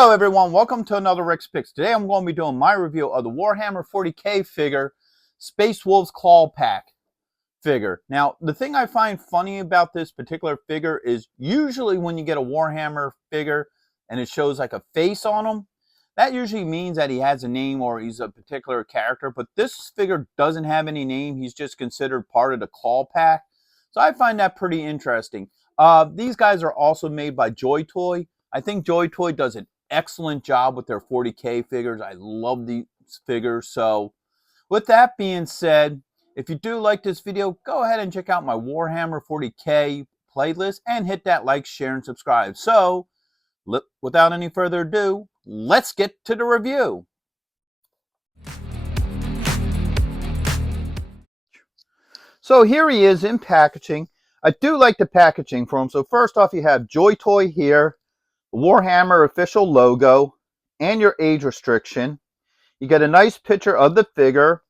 Hello everyone, welcome to another Rick's Picks. Today I'm going to be doing my review of the Warhammer 40k figure, Space Wolves Claw Pack figure. Now, the thing I find funny about this particular figure is usually when you get a Warhammer figure and it shows like a face on him, that usually means that he has a name or he's a particular character, but this figure doesn't have any name. He's just considered part of the Claw Pack. So I find that pretty interesting. These guys are also made by Joytoy. I think Joytoy does an excellent job with their 40k figures. I love these figures. So with that being said, if you do like this video, go ahead and check out my Warhammer 40k playlist and hit that like, share, and subscribe. So without any further ado, let's get to the review. So here he is in packaging. I do like the packaging for him. So first off, you have Joytoy here, Warhammer official logo, and your age restriction. You get a nice picture of the figure,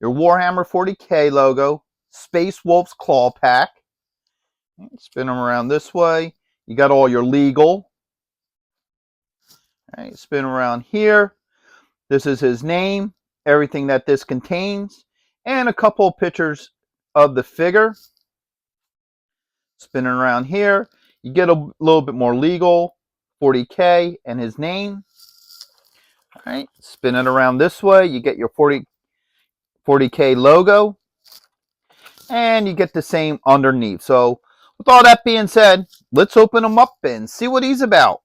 your Warhammer 40k logo, Space Wolves Claw Pack. Spin them around this way. You got all your legal. All right, spin around here. This is his name, everything that this contains, and a couple of pictures of the figure. Spinning around here, you get a little bit more legal, 40k, and his name. All right, spin it around this way, you get your 40k logo, and you get the same underneath. So with all that being said, let's open him up and see what he's about.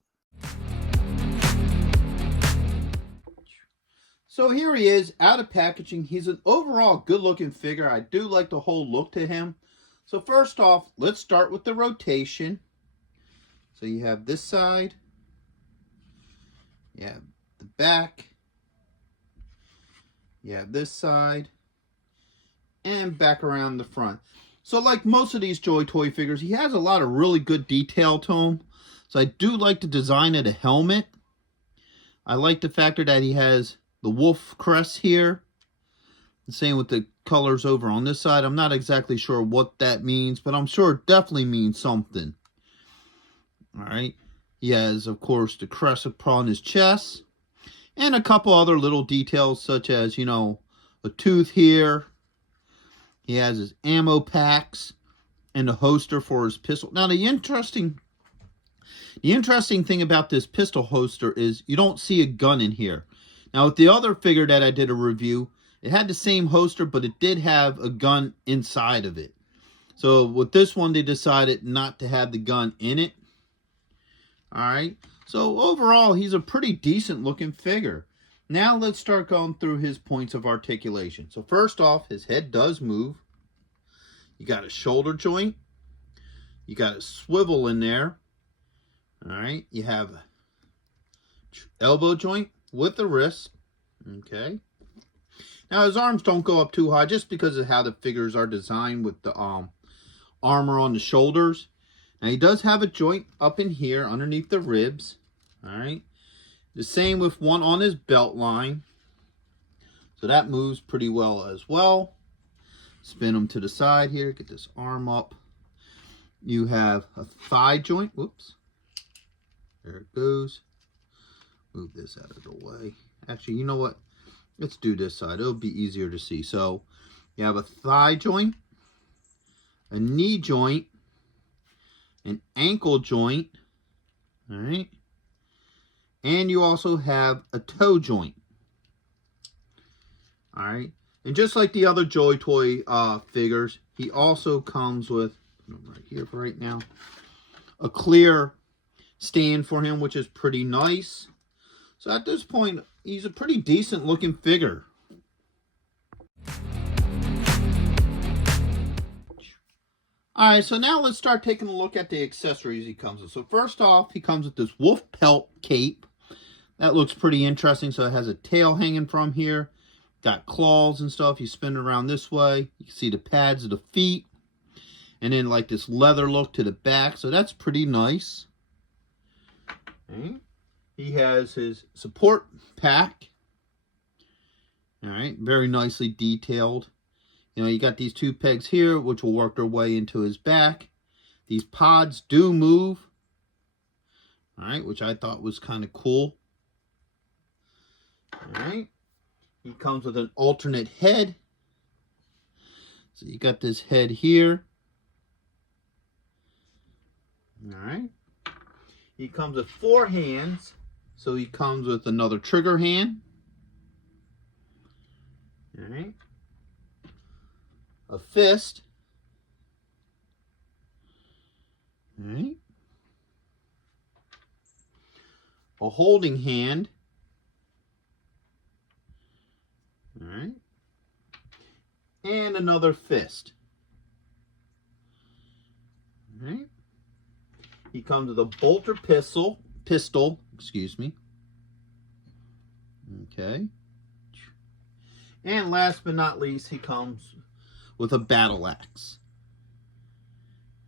So here he is out of packaging. He's an overall good looking figure. I do like the whole look to him. So first off, let's start with the rotation. So you have this side, you have the back, you have this side, and back around the front. So like most of these Joytoy figures, he has a lot of really good detail to him. So I do like the design of the helmet. I like the factor that he has the wolf crest here. The same with the colors over on this side. I'm not exactly sure what that means, but I'm sure it definitely means something. All right. He has, of course, the crest upon his chest. And a couple other little details, such as, you know, a tooth here. He has his ammo packs and a holster for his pistol. Now, the interesting thing about this pistol holster is you don't see a gun in here. Now, with the other figure that I did a review, it had the same holster, but it did have a gun inside of it. So with this one, they decided not to have the gun in it. All right. So overall, he's a pretty decent looking figure. Now let's start going through his points of articulation. So first off, his head does move. You got a shoulder joint. You got a swivel in there. All right. You have an elbow joint with the wrist. Okay. Now, his arms don't go up too high just because of how the figures are designed with the armor on the shoulders. Now, he does have a joint up in here underneath the ribs. All right. The same with one on his belt line. So that moves pretty well as well. Spin him to the side here. Get this arm up. You have a thigh joint. Whoops. There it goes. Move this out of the way. Actually, you know what? Let's do this side. It'll be easier to see. So you have a thigh joint, a knee joint, an ankle joint, all right? And you also have a toe joint, all right? And just like the other Joytoy figures, he also comes with, right here for right now, a clear stand for him, which is pretty nice. So at this point, he's a pretty decent looking figure. Alright, so now let's start taking a look at the accessories he comes with. So first off, he comes with this wolf pelt cape. That looks pretty interesting. So it has a tail hanging from here. Got claws and stuff. You spin it around this way. You can see the pads of the feet. And then like this leather look to the back. So that's pretty nice. Okay. He has his support pack. All right, very nicely detailed. You know, you got these two pegs here, which will work their way into his back. These pods do move. All right, which I thought was kind of cool. Alright. He comes with an alternate head. So you got this head here. Alright. He comes with 4 hands. So he comes with another trigger hand. Alright. A fist. Alright. A holding hand. Alright. And another fist. Alright. He comes with a bolter pistol, excuse me. Okay. And last but not least, he comes with a battle axe.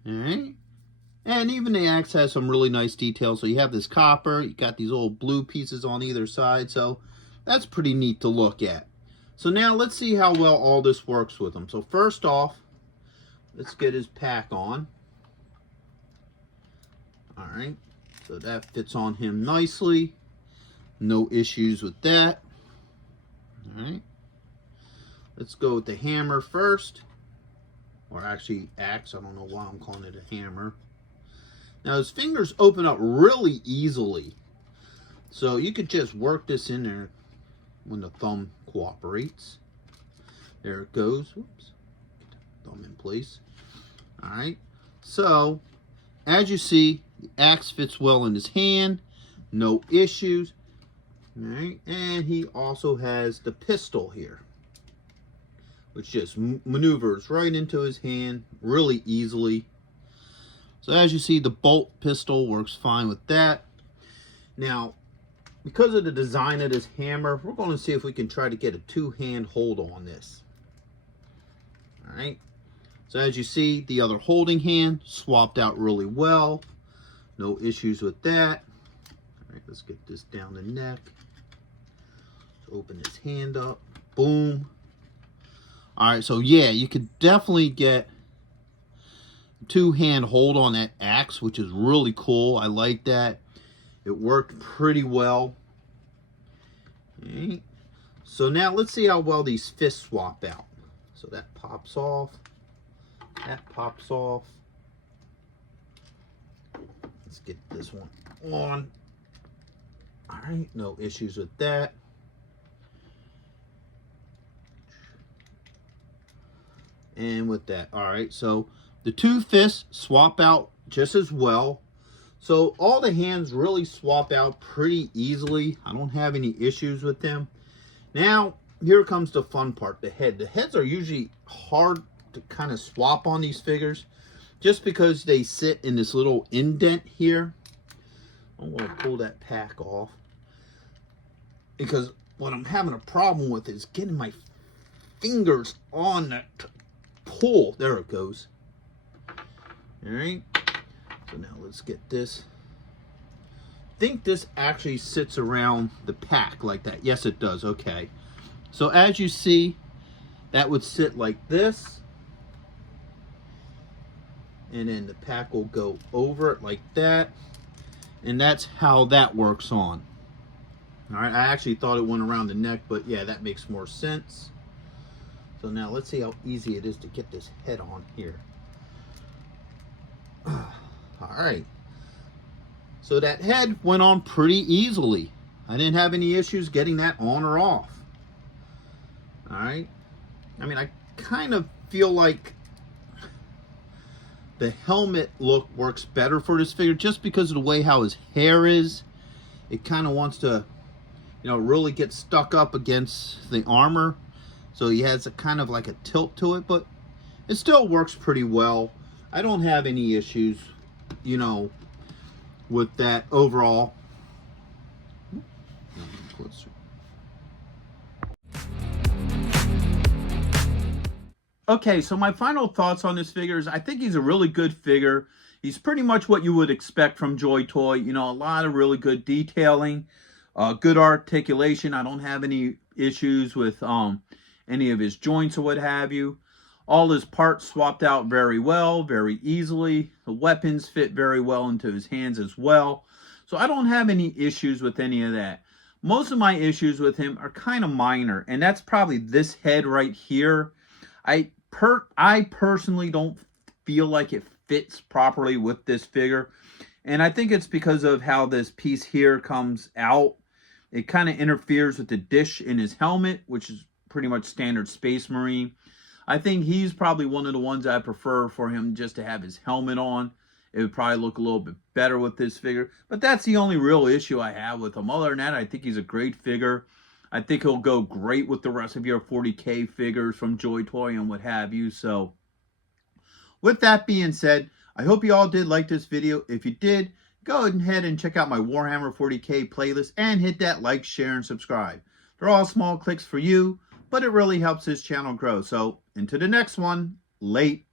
Alright. And even the axe has some really nice details. So you have this copper, you got these old blue pieces on either side. So that's pretty neat to look at. So now let's see how well all this works with him. So first off, let's get his pack on. Alright, so that fits on him nicely. No issues with that. Alright. Let's go with the hammer first. Or actually axe, I don't know why I'm calling it a hammer. Now his fingers open up really easily. So you could just work this in there when the thumb cooperates. There it goes. Oops. Get the thumb in place. Alright. So, as you see, the axe fits well in his hand. No issues. Alright. And he also has the pistol here, which just maneuvers right into his hand really easily. So as you see, the bolt pistol works fine with that. Now, because of the design of this hammer, we're going to see if we can try to get a 2-hand hold on this. Alright. So as you see, the other holding hand swapped out really well. No issues with that. Alright, let's get this down the neck. Let's open his hand up. Boom. Alright, so yeah, you could definitely get a 2-hand hold on that axe, which is really cool. I like that. It worked pretty well. Okay. So now let's see how well these fists swap out. So that pops off. That pops off. Let's get this one on. Alright, no issues with that. And with that, alright, so the 2 fists swap out just as well. So all the hands really swap out pretty easily. I don't have any issues with them. Now, here comes the fun part, the head. The heads are usually hard to kind of swap on these figures just because they sit in this little indent here. I'm going to pull that pack off because what I'm having a problem with is getting my fingers on that pull. There it goes. All right. So now let's get this. I think this actually sits around the pack like that. Yes, it does. Okay. So as you see, that would sit like this. And then the pack will go over it like that. And that's how that works on. All right. I actually thought it went around the neck, but yeah, that makes more sense. So now let's see how easy it is to get this head on here. Alright, so that head went on pretty easily. I didn't have any issues getting that on or off. Alright, I mean, I kind of feel like the helmet look works better for this figure just because of the way how his hair is. It kind of wants to, you know, really get stuck up against the armor. So he has a kind of like a tilt to it, but it still works pretty well. I don't have any issues, you know, with that overall. Okay, so my final thoughts on this figure is I think he's a really good figure. He's pretty much what you would expect from Joytoy. You know, a lot of really good detailing, good articulation. I don't have any issues with any of his joints or what have you. All his parts swapped out very well, very easily. The weapons fit very well into his hands as well. So I don't have any issues with any of that. Most of my issues with him are kind of minor, and that's probably this head right here. I personally don't feel like it fits properly with this figure, and I think it's because of how this piece here comes out. It kind of interferes with the dish in his helmet, which is pretty much standard Space Marine. I think he's probably one of the ones I prefer for him just to have his helmet on. It would probably look a little bit better with this figure. But that's the only real issue I have with him. Other than that, I think he's a great figure. I think he'll go great with the rest of your 40k figures from Joytoy and what have you. So, with that being said, I hope you all did like this video. If you did, go ahead and check out my Warhammer 40k playlist and hit that like, share, and subscribe. They're all small clicks for you, but it really helps this channel grow. So, into the next one. Late.